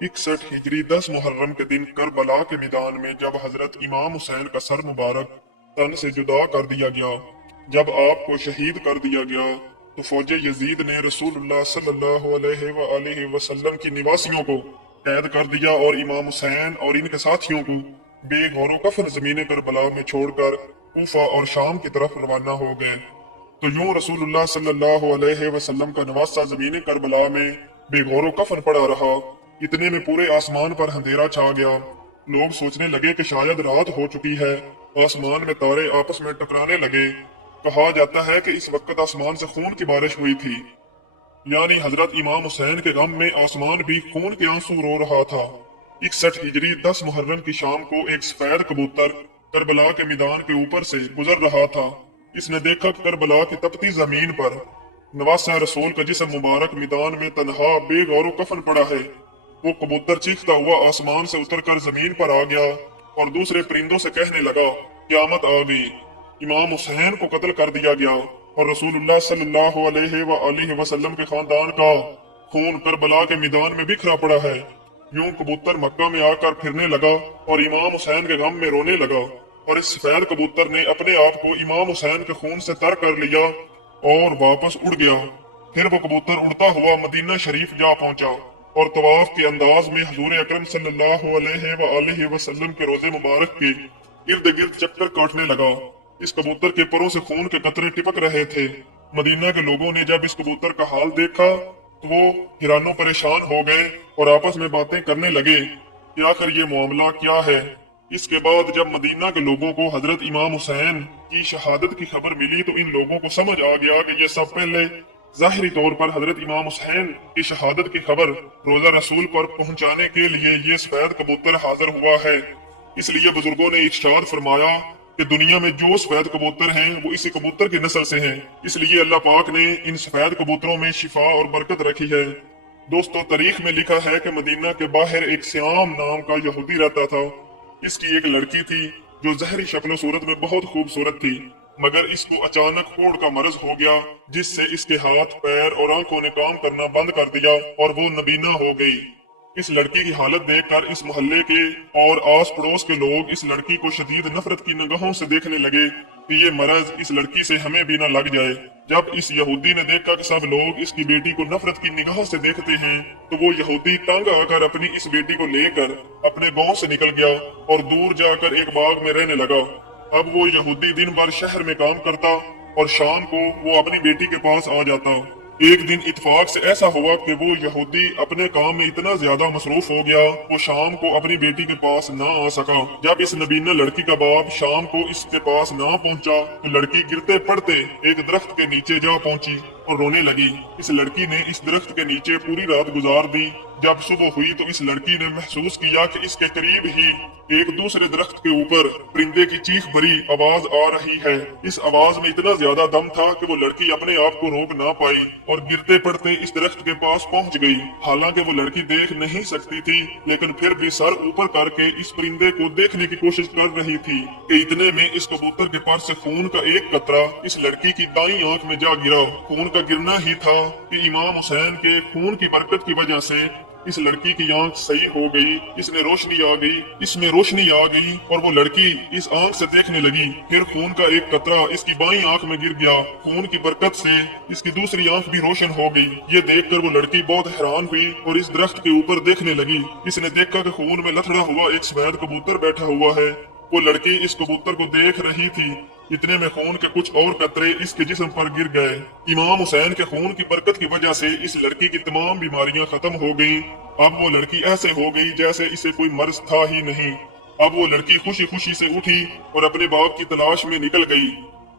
61 हिजरी 10 मुहर्रम के दिन करबला के मैदान में जब हजरत इमाम हुसैन का सर मुबारक तन से जुदा कर दिया गया, जब आपको शहीद कर दिया गया, तो फौज यजीद ने रसूलुल्लाह सल्लल्लाहु अलैहि वसल्लम की निवासियों को कैद कर दिया और इमाम हुसैन और इनके साथियों को बेगौर कफन जमीन करबला में छोड़कर कूफा और शाम की तरफ रवाना हो गए। तो यूं रसूलुल्लाह सल्लल्लाहु अलैहि वसल्लम का नवासा जमीन करबला में बेगौर कफन पड़ा रहा। इतने में पूरे आसमान पर अंधेरा छा गया। लोग सोचने लगे कि शायद रात हो चुकी है। आसमान में तारे आपस में टकराने लगे। कहा जाता है कि इस वक्त आसमान से खून की बारिश हुई थी, यानी हजरत इमाम हुसैन के गम में आसमान भी खून के आंसू रो रहा था। 61 हिजरी 10 मुहर्रम की शाम को एक सफेद कबूतर करबला के मैदान के ऊपर से गुजर रहा था। इसने देखा कि करबला की तपती जमीन पर नवासा रसूल का जिस्म मुबारक मैदान में तन्हा बेगौर कफन पड़ा है। वो कबूतर चीखता हुआ आसमान से उतरकर जमीन पर आ गया और दूसरे परिंदों से कहने लगा, क़यामत आ गई, इमाम हुसैन को कत्ल कर दिया गया और रसूलुल्लाह सल्लल्लाहु अलैहि वसल्लम के खानदान का खून करबला के मैदान में बिखरा पड़ा है। यूं कबूतर मक्का में आकर फिरने लगा और इमाम हुसैन के गम में रोने लगा, और इस सफेद कबूतर ने अपने आप को इमाम हुसैन के खून से तर कर लिया और वापस उड़ गया। फिर वो कबूतर उड़ता हुआ मदीना शरीफ जा पहुंचा और तवाफ के अंदाज में हुजूर अकरम सल्लल्लाहु अलैहि वसल्लम के रोजे मुबारक के इर्द गिर्द चक्कर काटने लगा। इस कबूतर के परों से खून के कतरे टिपक रहे थे। मदीना के लोगों ने जब इस कबूतर का हाल देखा तो वो हैरानो परेशान हो गए और आपस में बातें करने लगे कि आखिर ये मामला क्या है। इसके बाद जब मदीना के लोगों को हजरत इमाम हुसैन की शहादत की खबर मिली तो इन लोगों को समझ आ गया कि ये सब पहले जाहिरी तौर पर हजरत इमाम हुसैन की शहादत की खबर रोजा रसूल पर पहुंचाने के लिए ये सफेद कबूतर हाजिर हुआ है। इसलिए बुजुर्गों ने इरशाद फरमाया कि दुनिया में जो सफेद कबूतर हैं वो इसी कबूतर की नस्ल से हैं। इसलिए अल्लाह पाक ने इन सफेद कबूतरों में शिफा और बरकत रखी है। दोस्तों, तारीख में लिखा है कि मदीना के बाहर एक श्याम नाम का यहूदी रहता था। इसकी एक लड़की थी जो जहरी शक्ल सूरत में बहुत खूबसूरत थी, मगर इसको अचानक होड़ का मर्ज हो गया जिससे इसके हाथ पैर और आंखों ने काम करना बंद कर दिया और वो नबीना हो गई। इस लड़की की हालत देखकर इस मोहल्ले के और आस पड़ोस के लोग इस लड़की को शदीद नफरत की निगाहों से देखने लगे कि ये मर्ज इस लड़की से हमें भी न लग जाए। जब इस यहूदी ने देखा कि सब लोग इसकी बेटी को नफरत की निगाहों से देखते हैं तो वो यहूदी तंग आकर अपनी इस बेटी को लेकर अपने गांव से निकल गया और दूर जाकर एक बाग में रहने लगा। अब वो यहूदी दिन भर शहर में काम करता और शाम को वो अपनी बेटी के पास आ जाता। एक दिन इत्तेफाक से ऐसा हुआ कि वो यहूदी अपने काम में इतना ज्यादा मसरूफ हो गया वो शाम को अपनी बेटी के पास ना आ सका। जब इस नबीना लड़की का बाप शाम को इसके पास ना पहुंचा तो लड़की गिरते पड़ते एक दरख्त के नीचे जा पहुंची और रोने लगी। इस लड़की ने इस दरख्त के नीचे पूरी रात गुजार दी। जब सुबह हुई तो इस लड़की ने महसूस किया कि इसके करीब ही एक दूसरे दरख्त के ऊपर परिंदे की चीख भरी आवाज आ रही है। इस आवाज में इतना ज्यादा दम था कि वो लड़की अपने आप को रोक ना पाई और गिरते पड़ते इस दरख्त के पास पहुंच गई। हालांकि वो लड़की देख नहीं सकती थी, लेकिन फिर भी सर ऊपर करके इस परिंदे को देखने की कोशिश कर रही थी कि इतने में इस कबूतर के पर से खून का एक कतरा इस लड़की की दाईं आंख में जा गिरा। खून का गिरना ही था कि इमाम हुसैन के खून की बरकत की वजह से इस लड़की की आंख सही हो गई। इसमें रोशनी आ गई और वो लड़की इस आंख से देखने लगी। फिर खून का एक कतरा इसकी बाईं आंख में गिर गया। खून की बरकत से इसकी दूसरी आंख भी रोशन हो गई। ये देखकर वो लड़की बहुत हैरान हुई और इस दरख्त के ऊपर देखने लगी। इसने देखा कि खून में लथड़ा हुआ एक सफेद कबूतर बैठा हुआ है। वो लड़की इस कबूतर को देख रही थी। इतने में खून के कुछ और कतरे इसके जिस्म पर गिर गए। इमाम हुसैन के खून की बरकत की वजह से इस लड़की की तमाम बीमारियां खत्म हो गई। अब वो लड़की ऐसे हो गई जैसे इसे कोई मर्ज था ही नहीं। अब वो लड़की खुशी खुशी से उठी और अपने बाग की तलाश में निकल गई।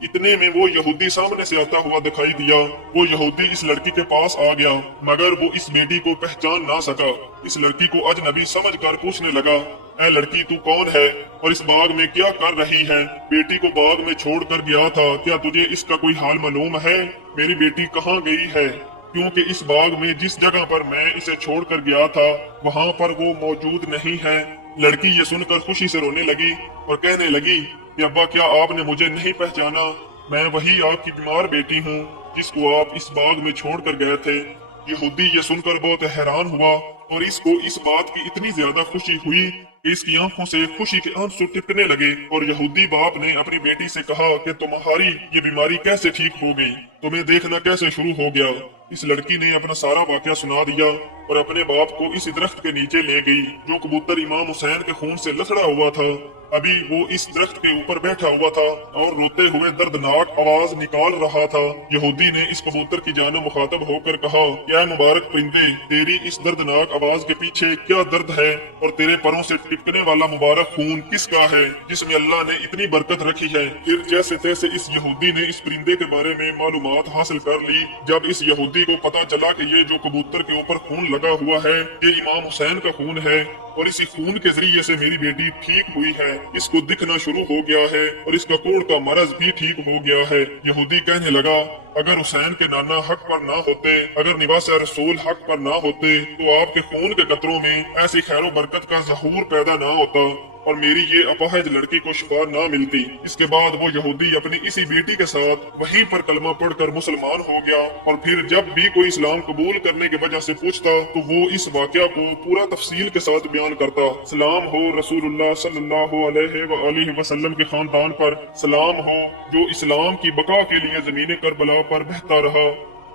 इतने में वो यहूदी सामने से आता हुआ दिखाई दिया। वो यहूदी इस लड़की के पास आ गया, मगर वो इस बेटी को पहचान ना सका। इस लड़की को अजनबी समझकर पूछने लगा, ऐ लड़की, तू कौन है और इस बाग में क्या कर रही है? बेटी को बाग में छोड़ कर गया था, क्या तुझे इसका कोई हाल मालूम है? मेरी बेटी कहाँ गई है? क्योंकि इस बाग में जिस जगह पर मैं इसे छोड़ कर गया था वहाँ पर वो मौजूद नहीं है। लड़की ये सुनकर खुशी से रोने लगी और कहने लगी कि अब्बा, क्या आपने मुझे नहीं पहचाना? मैं वही आपकी बीमार बेटी हूँ जिसको आप इस बाग में छोड़ कर गए थे। یہودی یہ سن کر بہت حیران ہوا اور اس کو اس بات کی اتنی زیادہ خوشی ہوئی کہ اس کی آنکھوں سے خوشی کے آنسو ٹپکنے لگے، اور یہودی باپ نے اپنی بیٹی سے کہا کہ تمہاری یہ بیماری کیسے ٹھیک ہو گئی، تمہیں دیکھنا کیسے شروع ہو گیا؟ اس لڑکی نے اپنا سارا واقعہ سنا دیا اور اپنے باپ کو اس درخت کے نیچے لے گئی جو کبوتر امام حسین کے خون سے لتڑا ہوا تھا۔ ابھی وہ اس درخت کے اوپر بیٹھا ہوا تھا اور روتے ہوئے دردناک آواز نکال رہا تھا۔ یہودی نے اس کبوتر کی جانب مخاطب ہو کر کہا، کیا مبارک پرندے، تیری اس دردناک آواز کے پیچھے کیا درد ہے، اور تیرے پروں سے ٹپکنے والا مبارک خون کس کا ہے جس میں اللہ نے اتنی برکت رکھی ہے؟ پھر جیسے تیسے اس یہودی نے اس پرندے کے بارے میں معلومات حاصل کر لی۔ جب اس یہودی کو پتا چلا کہ یہ جو کبوتر کے اوپر خون لگا ہوا ہے یہ امام حسین کا خون ہے اور اسی خون کے ذریعے سے میری بیٹی ٹھیک ہوئی ہے، اس کو دکھنا شروع ہو گیا ہے اور اس کا کوڑ کا مرض بھی ٹھیک ہو گیا ہے۔ یہودی کہنے لگا، اگر حسین کے نانا حق پر نہ ہوتے، اگر نواس رسول حق پر نہ ہوتے تو آپ کے خون کے قطروں میں ایسی خیر و برکت کا ظہور پیدا نہ ہوتا اور میری یہ اپاہج لڑکی کو شفا نہ ملتی۔ اس کے بعد وہ یہودی اپنی اسی بیٹی کے ساتھ وہیں پر کلمہ پڑھ کر مسلمان ہو گیا، اور پھر جب بھی کوئی اسلام قبول کرنے کی وجہ سے پوچھتا تو وہ اس واقعہ کو پورا تفصیل کے ساتھ بیان کرتا۔ سلام ہو رسول اللہ صلی اللہ علیہ وآلہ وسلم کے خاندان پر، سلام ہو جو اسلام کی بقا کے لیے زمین کربلا پر بہتا رہا۔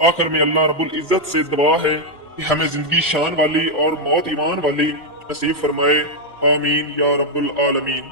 آخر میں اللہ رب العزت سے دعا ہے کہ ہمیں زندگی شان والی اور موت ایمان والی نصیب فرمائے، آمین یا رب العالمین۔